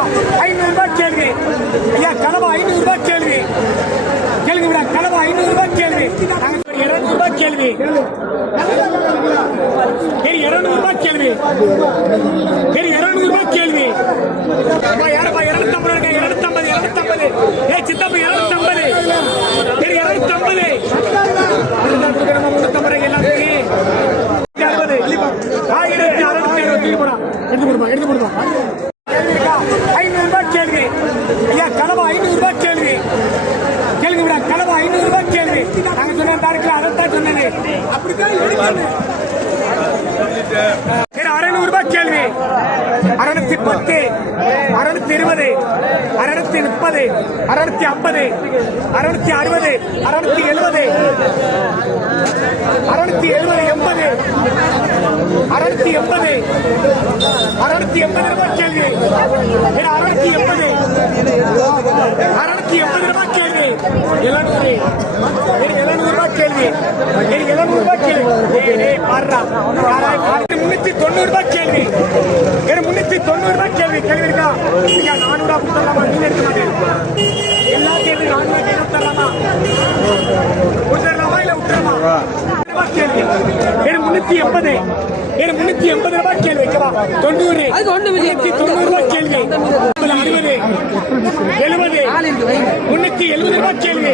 500 ரூபாய் கேள்வி. ஐயா கலவை 500 ரூபாய் கேள்வி. கேளுங்க கலவை 500 ரூபாய் கேள்வி. 200 ரூபாய் கேள்வி. 200 ரூபாய் கேள்வி. 200 ரூபாய் கேள்வி. யாரப்பா 250 250 ஏ சித்தப்பா 250 250 350 எல்லாம் சரி 1660 எடுத்து போடுமா 500 ரூபாய் கேள்வி. ஐயா கலவை 500 ரூபாய் கேள்வி. கேளுங்க கலவை 500 ரூபாய் கேள்வி. நாங்க சொன்னா அதைத்தான் சொன்னது. 600 ரூபாய் கேள்வி. 610 620 630 650 660 670 680 ரூபாய் கேள்வி. 680 ரூபாய் கேள்வி. 700 ரூபாய் கேள்வி. 700 ரூபாய் கேள்வி. பாடுறா 390 ரூபாய் கேள்வி. 390 ரூபாய் கேள்வி. கேள்வி இருக்கா? 400 கொடுத்துடலாமா? நீங்க எடுக்க மாட்டேன். எல்லா கேள்வி 400 கொடுத்துடலாமா? கொடுத்துடலாமா இல்ல விட்டுறமா? கேள்வி 380 380 ரூபாய் கேள்வி. 90 390 ரூபாய் கேள்வி. 60 70 370 ரூபாய் கேள்வி.